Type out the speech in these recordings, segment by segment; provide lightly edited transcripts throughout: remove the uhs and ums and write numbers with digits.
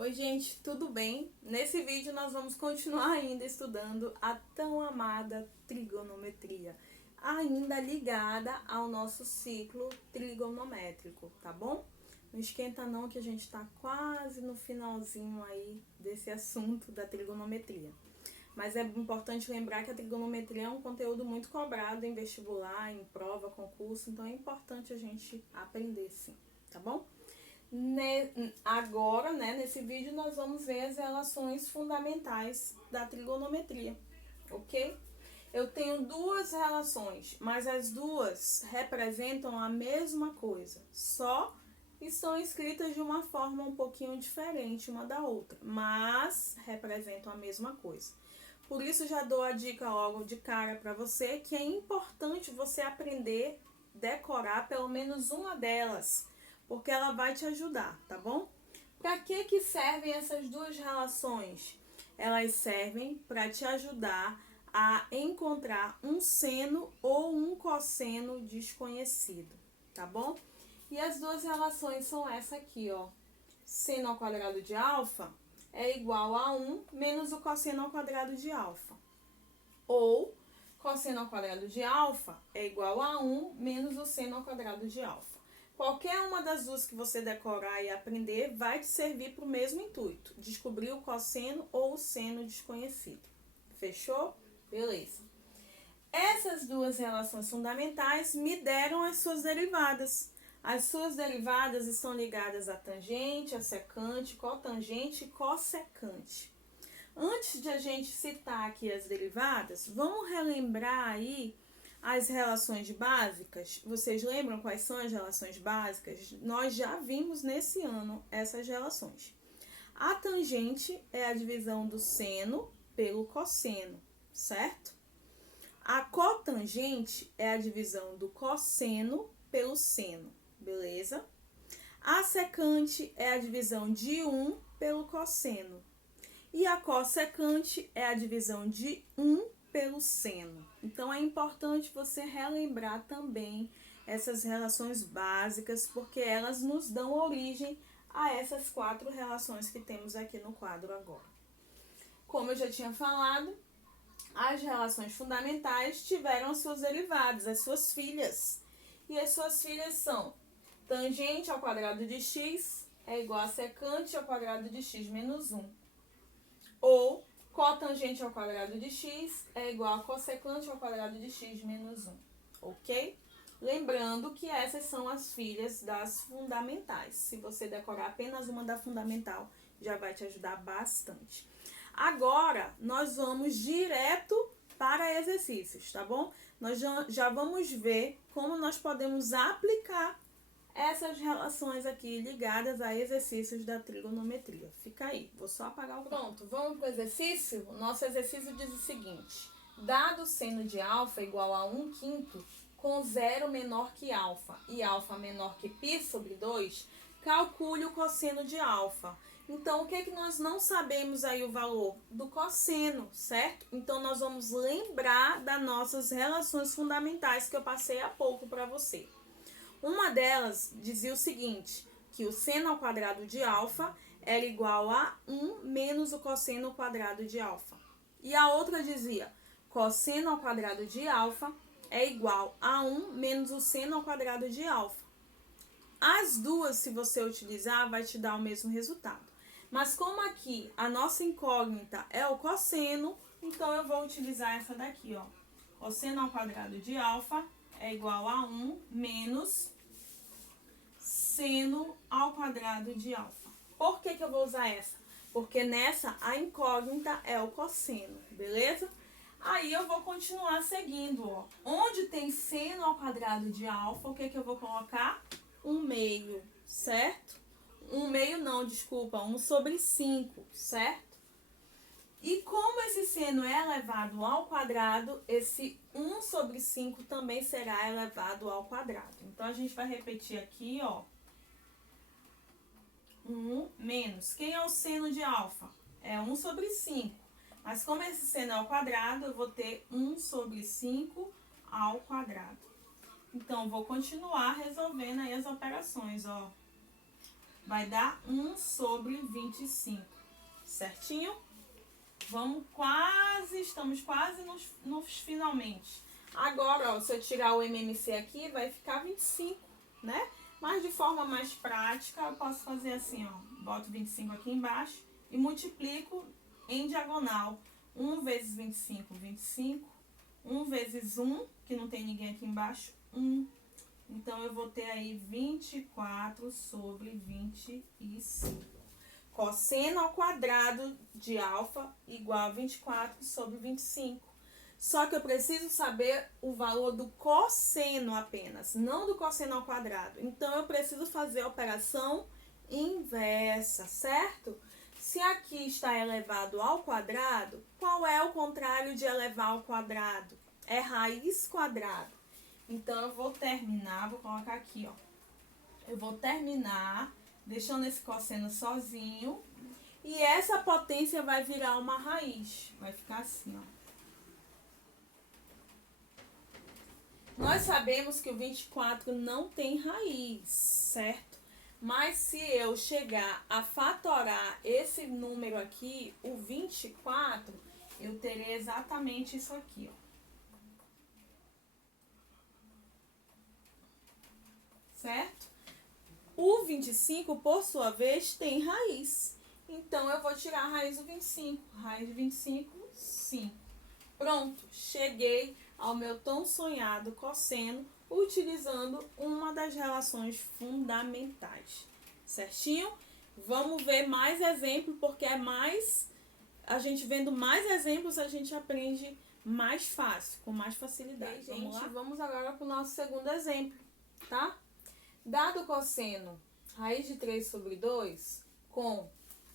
Oi, gente, tudo bem? Nesse vídeo nós vamos continuar ainda estudando a tão amada trigonometria, ainda ligada ao nosso ciclo trigonométrico, tá bom? Não esquenta não que a gente tá quase no finalzinho aí desse assunto da trigonometria. Mas é importante lembrar que a trigonometria é um conteúdo muito cobrado em vestibular, em prova, concurso, então é importante a gente aprender sim, tá bom? Agora, nesse vídeo, nós vamos ver as relações fundamentais da trigonometria, ok? Eu tenho duas relações, mas as duas representam a mesma coisa, só estão escritas de uma forma um pouquinho diferente uma da outra, mas representam a mesma coisa. Por isso, já dou a dica logo de cara para você que é importante você aprender, decorar pelo menos uma delas, porque ela vai te ajudar, tá bom? Para que servem essas duas relações? Elas servem para te ajudar a encontrar um seno ou um cosseno desconhecido, tá bom? E as duas relações são essa aqui, ó. Seno ao quadrado de alfa é igual a 1 menos o cosseno ao quadrado de alfa. Ou cosseno ao quadrado de alfa é igual a 1 menos o seno ao quadrado de alfa. Qualquer uma das duas que você decorar e aprender vai te servir para o mesmo intuito, descobrir o cosseno ou o seno desconhecido. Fechou? Beleza. Essas duas relações fundamentais me deram as suas derivadas. As suas derivadas estão ligadas à tangente, à secante, cotangente e cossecante. Antes de a gente citar aqui as derivadas, vamos relembrar aí as relações básicas. Vocês lembram quais são as relações básicas? Nós já vimos nesse ano essas relações. A tangente é a divisão do seno pelo cosseno, certo? A cotangente é a divisão do cosseno pelo seno, beleza? A secante é a divisão de 1 pelo cosseno. E a cossecante é a divisão de 1 pelo seno. Então, é importante você relembrar também essas relações básicas, porque elas nos dão origem a essas quatro relações que temos aqui no quadro agora. Como eu já tinha falado, as relações fundamentais tiveram as suas derivadas, as suas filhas. E as suas filhas são tangente ao quadrado de x é igual a secante ao quadrado de x menos 1. Ou cotangente ao quadrado de x é igual a cossecante ao quadrado de x menos 1, ok? Lembrando que essas são as filhas das fundamentais. Se você decorar apenas uma da fundamental, já vai te ajudar bastante. Agora, nós vamos direto para exercícios, tá bom? Nós já vamos ver como nós podemos aplicar essas relações aqui ligadas a exercícios da trigonometria. Fica aí, vou só apagar o... Pronto, vamos para o exercício? O nosso exercício diz o seguinte: dado seno de alfa igual a 1/5 com zero menor que alfa e alfa menor que π sobre 2, calcule o cosseno de alfa. Então, o que é que nós não sabemos aí o valor? Do cosseno, certo? Então, nós vamos lembrar das nossas relações fundamentais que eu passei há pouco para você. Uma delas dizia o seguinte, que o seno ao quadrado de alfa era igual a 1 menos o cosseno ao quadrado de alfa. E a outra dizia, cosseno ao quadrado de alfa é igual a 1 menos o seno ao quadrado de alfa. As duas, se você utilizar, vai te dar o mesmo resultado. Mas como aqui a nossa incógnita é o cosseno, então eu vou utilizar essa daqui, ó. Cosseno ao quadrado de alfa é igual a 1 menos seno ao quadrado de alfa. Por que eu vou usar essa? Porque nessa a incógnita é o cosseno, beleza? Aí eu vou continuar seguindo, ó. Onde tem seno ao quadrado de alfa, o que eu vou colocar? 1/2, certo? 1/2 não, desculpa, 1 sobre 5, certo? E como esse seno é elevado ao quadrado, esse 1 sobre 5 também será elevado ao quadrado. Então, a gente vai repetir aqui, ó. 1 menos. Quem é o seno de alfa? É 1 sobre 5. Mas como esse seno é ao quadrado, eu vou ter 1 sobre 5 ao quadrado. Então, vou continuar resolvendo aí as operações, ó. vai dar 1 sobre 25, certinho? Estamos quase nos finalmente. Agora, ó, se eu tirar o MMC aqui, vai ficar 25, né? Mas de forma mais prática, eu posso fazer assim, ó. Boto 25 aqui embaixo e multiplico em diagonal. 1 vezes 25, 25. 1 vezes 1, que não tem ninguém aqui embaixo, 1. Então, eu vou ter aí 24 sobre 25. Cosseno ao quadrado de alfa igual a 24 sobre 25. Só que eu preciso saber o valor do cosseno apenas, não do cosseno ao quadrado. Então, eu preciso fazer a operação inversa, certo? Se aqui está elevado ao quadrado, qual é o contrário de elevar ao quadrado? É raiz quadrada. Então, eu vou terminar, vou colocar aqui, ó. Eu vou terminar deixando esse cosseno sozinho. E essa potência vai virar uma raiz. Vai ficar assim, ó. Nós sabemos que o 24 não tem raiz, certo? Mas se eu chegar a fatorar esse número aqui, o 24, eu terei exatamente isso aqui, ó. Certo? O 25, por sua vez, tem raiz. Então, eu vou tirar a raiz do 25. Raiz de 25, 5. Pronto, cheguei ao meu tão sonhado cosseno utilizando uma das relações fundamentais. Certinho? Vamos ver mais exemplos, porque a gente vendo mais exemplos, a gente aprende mais fácil, com mais facilidade. Vamos agora para o nosso segundo exemplo, tá? Dado o cosseno raiz de 3 sobre 2 com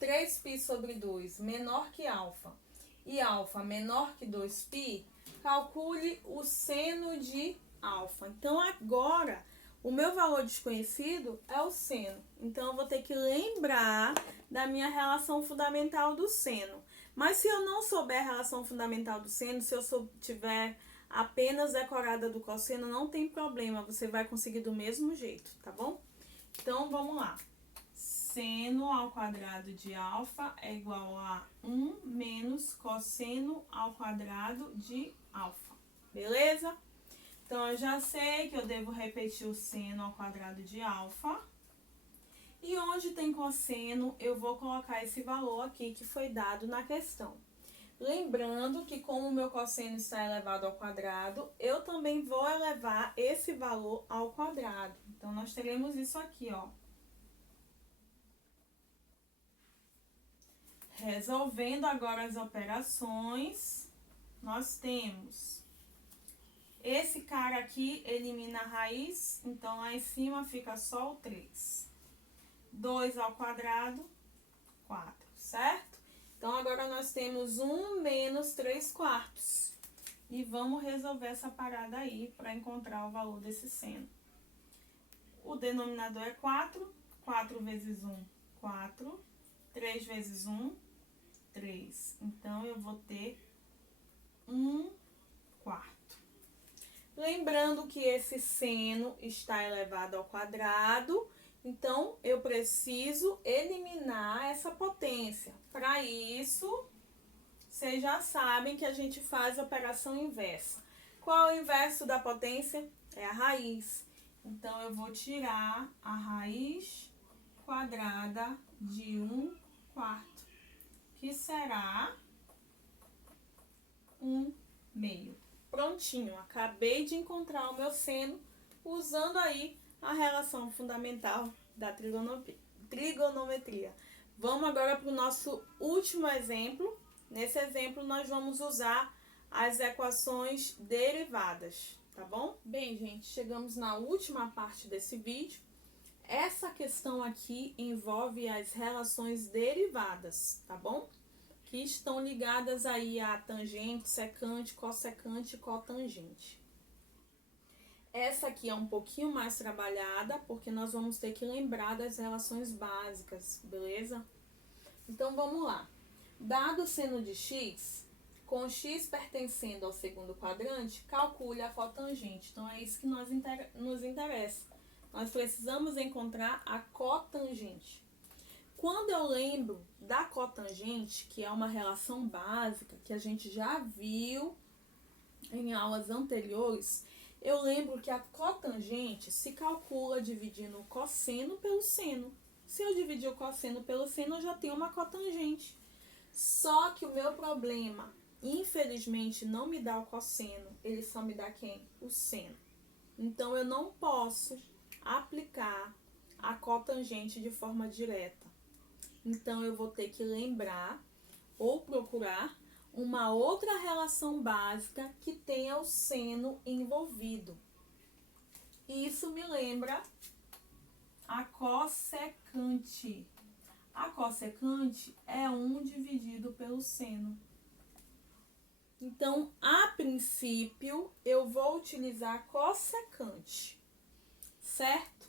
3π sobre 2 menor que alfa e alfa menor que 2π, calcule o seno de alfa. Então, agora, o meu valor desconhecido é o seno. Então, eu vou ter que lembrar da minha relação fundamental do seno. Mas se eu não souber a relação fundamental do seno, se eu tiver apenas decorada do cosseno, não tem problema, você vai conseguir do mesmo jeito, tá bom? Então, vamos lá. Seno ao quadrado de alfa é igual a 1 menos cosseno ao quadrado de alfa, beleza? Então, eu já sei que eu devo repetir o seno ao quadrado de alfa. E onde tem cosseno, eu vou colocar esse valor aqui que foi dado na questão. Lembrando que como o meu cosseno está elevado ao quadrado, eu também vou elevar esse valor ao quadrado. Então, nós teremos isso aqui, ó. Resolvendo agora as operações, nós temos esse cara aqui elimina a raiz, então lá em cima fica só o 3. 2 ao quadrado, 4, certo? Então, agora nós temos 1 menos 3 quartos. E vamos resolver essa parada aí para encontrar o valor desse seno. O denominador é 4. 4 vezes 1, 4. 3 vezes 1, 3. Então, eu vou ter 1 quarto. Lembrando que esse seno está elevado ao quadrado, então eu preciso eliminar essa potência. Para isso, vocês já sabem que a gente faz a operação inversa. Qual é o inverso da potência? É a raiz. Então, eu vou tirar a raiz quadrada de 1 quarto, que será 1 meio. Prontinho, acabei de encontrar o meu seno usando aí a relação fundamental da trigonometria. Vamos agora para o nosso último exemplo. Nesse exemplo, nós vamos usar as equações derivadas, tá bom? Bem, gente, chegamos na última parte desse vídeo. Essa questão aqui envolve as relações derivadas, tá bom? Que estão ligadas aí a tangente, secante, cossecante e cotangente. Essa aqui é um pouquinho mais trabalhada, porque nós vamos ter que lembrar das relações básicas, beleza? Então, vamos lá. Dado o seno de x, com x pertencendo ao segundo quadrante, calcule a cotangente. Então, é isso que nos interessa. Nós precisamos encontrar a cotangente. Quando eu lembro da cotangente, que é uma relação básica que a gente já viu em aulas anteriores, eu lembro que a cotangente se calcula dividindo o cosseno pelo seno. Se eu dividir o cosseno pelo seno, eu já tenho uma cotangente. Só que o meu problema, infelizmente, não me dá o cosseno, ele só me dá quem? O seno. Então, eu não posso aplicar a cotangente de forma direta. Então, eu vou ter que lembrar ou procurar uma outra relação básica que tenha o seno envolvido. E isso me lembra a cossecante. A cossecante é 1 dividido pelo seno. Então, a princípio, eu vou utilizar a cossecante, certo?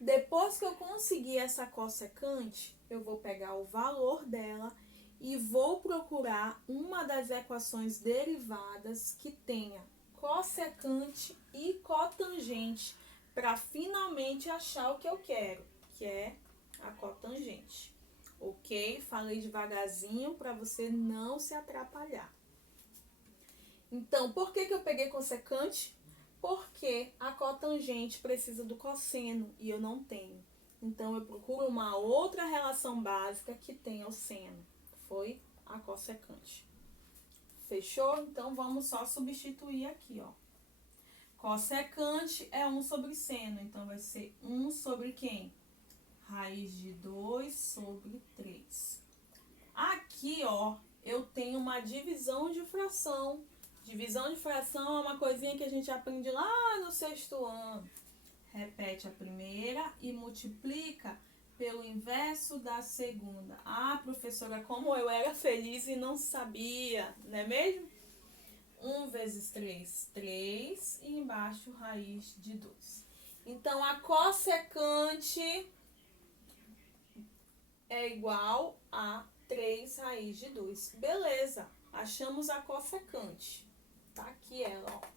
Depois que eu conseguir essa cossecante, eu vou pegar o valor dela e vou procurar uma das equações derivadas que tenha cossecante e cotangente para finalmente achar o que eu quero, que é a cotangente. Ok? Falei devagarzinho para você não se atrapalhar. Então, por que eu peguei cossecante? Porque a cotangente precisa do cosseno e eu não tenho. Então, eu procuro uma outra relação básica que tenha o seno. Foi a cossecante. Fechou? Então, vamos só substituir aqui, ó. Cossecante é 1 sobre seno. Então, vai ser 1 sobre quem? Raiz de 2 sobre 3. Aqui, ó, eu tenho uma divisão de fração. Divisão de fração é uma coisinha que a gente aprende lá no 6º ano. Repete a primeira e multiplica pelo inverso da segunda. Ah, professora, como eu era feliz e não sabia, não é mesmo? 1 vezes 3, 3, e embaixo raiz de 2. Então, a cossecante é igual a 3 raiz de 2. Beleza, achamos a cossecante. Tá aqui ela, ó.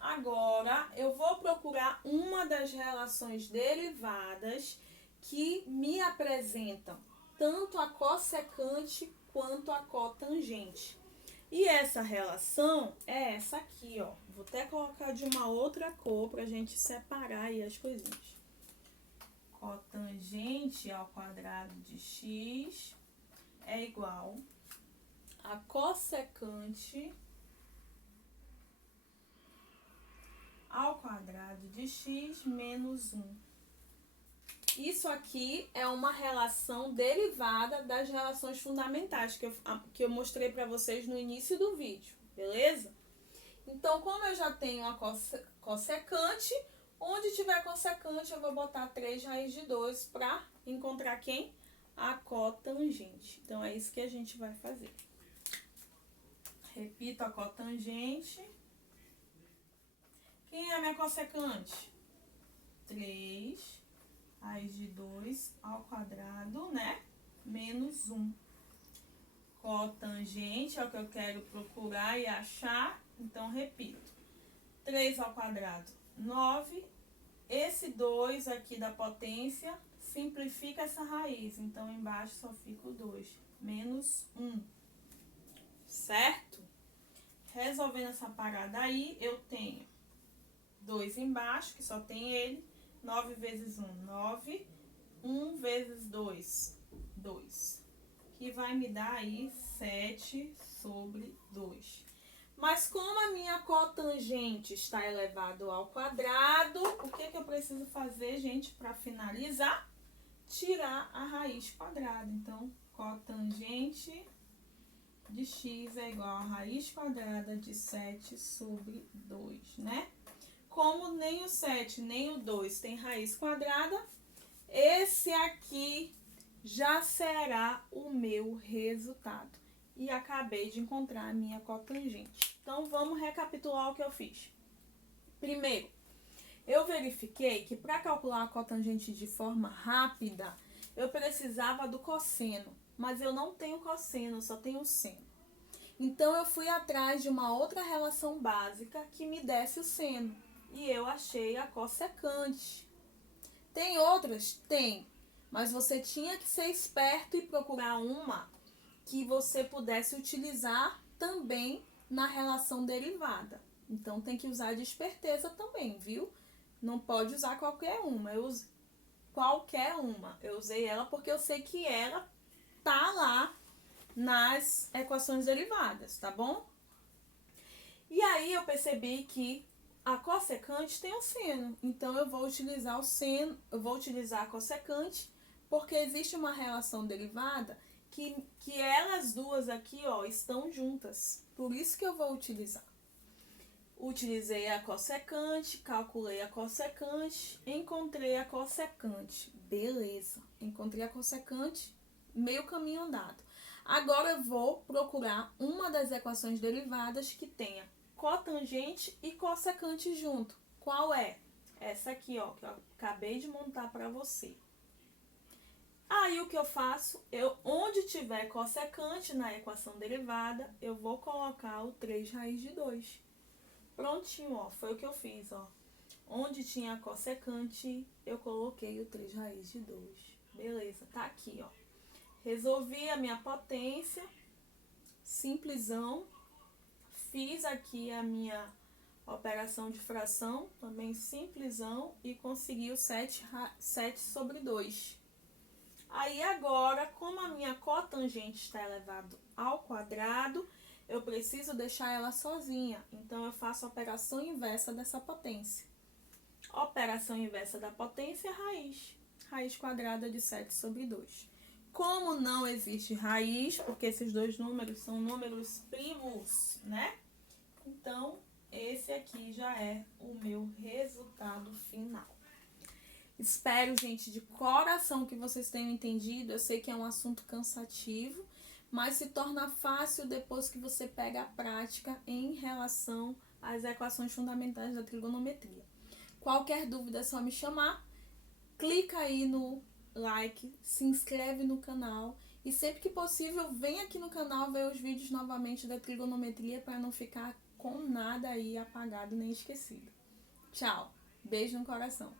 Agora, eu vou procurar uma das relações derivadas que me apresentam tanto a cossecante quanto a cotangente. E essa relação é essa aqui, ó. Vou até colocar de uma outra cor pra gente separar aí as coisinhas. Cotangente ao quadrado de x é igual a cossecante ao quadrado de x menos 1. Isso aqui é uma relação derivada das relações fundamentais que eu mostrei para vocês no início do vídeo, beleza? Então, como eu já tenho a cossecante, onde tiver cossecante, eu vou botar 3 raiz de 2 para encontrar quem? A cotangente. Então, é isso que a gente vai fazer. Repito a cotangente. Quem é a minha cossecante? 3 raiz de 2 ao quadrado, né? Menos 1. Cotangente é o que eu quero procurar e achar. Então, repito. 3 ao quadrado, 9. Esse 2 aqui da potência simplifica essa raiz. Então, embaixo só fica o 2. Menos 1. Certo? Resolvendo essa parada aí, eu tenho 2 embaixo, que só tem ele. 9 vezes 1, 9. 1 vezes 2, 2. Que vai me dar aí 7 sobre 2. Mas como a minha cotangente está elevado ao quadrado, o que eu preciso fazer, gente, para finalizar? Tirar a raiz quadrada. Então, cotangente de x é igual a raiz quadrada de 7 sobre 2, né? Como nem o 7 nem o 2 tem raiz quadrada, esse aqui já será o meu resultado. E acabei de encontrar a minha cotangente. Então, vamos recapitular o que eu fiz. Primeiro, eu verifiquei que para calcular a cotangente de forma rápida, eu precisava do cosseno. Mas eu não tenho cosseno, só tenho seno. Então, eu fui atrás de uma outra relação básica que me desse o seno. E eu achei a cossecante. Tem outras? Tem. Mas você tinha que ser esperto e procurar uma que você pudesse utilizar também na relação derivada. Então, tem que usar de esperteza também, viu? Não pode usar qualquer uma. Eu usei ela porque eu sei que ela tá lá nas equações derivadas, tá bom? E aí eu percebi que a cossecante tem o seno, então eu vou utilizar o seno, eu vou utilizar a cossecante, porque existe uma relação derivada que elas duas aqui, ó, estão juntas. Por isso que eu vou utilizar. Utilizei a cossecante, calculei a cossecante, encontrei a cossecante. Beleza, encontrei a cossecante, meio caminho andado. Agora eu vou procurar uma das equações derivadas que tenha cotangente e cossecante junto. Qual é? Essa aqui, ó, que eu acabei de montar para você. Aí o que eu faço? Onde tiver cossecante na equação derivada, eu vou colocar o 3 raiz de 2. Prontinho, ó, foi o que eu fiz, ó. Onde tinha cossecante, eu coloquei o 3 raiz de 2. Beleza, tá aqui, ó. Resolvi a minha potência, simplesão. Fiz aqui a minha operação de fração, também simplesão, e consegui o 7 sobre 2. Aí agora, como a minha cotangente está elevado ao quadrado, eu preciso deixar ela sozinha. Então, eu faço a operação inversa dessa potência. Operação inversa da potência é raiz. Raiz quadrada de 7 sobre 2. Como não existe raiz, porque esses dois números são números primos, né? Então, esse aqui já é o meu resultado final. Espero, gente, de coração que vocês tenham entendido. Eu sei que é um assunto cansativo, mas se torna fácil depois que você pega a prática em relação às equações fundamentais da trigonometria. Qualquer dúvida é só me chamar. Clica aí no like, se inscreve no canal e sempre que possível vem aqui no canal ver os vídeos novamente da trigonometria para não ficar com nada aí apagado nem esquecido. Tchau, beijo no coração.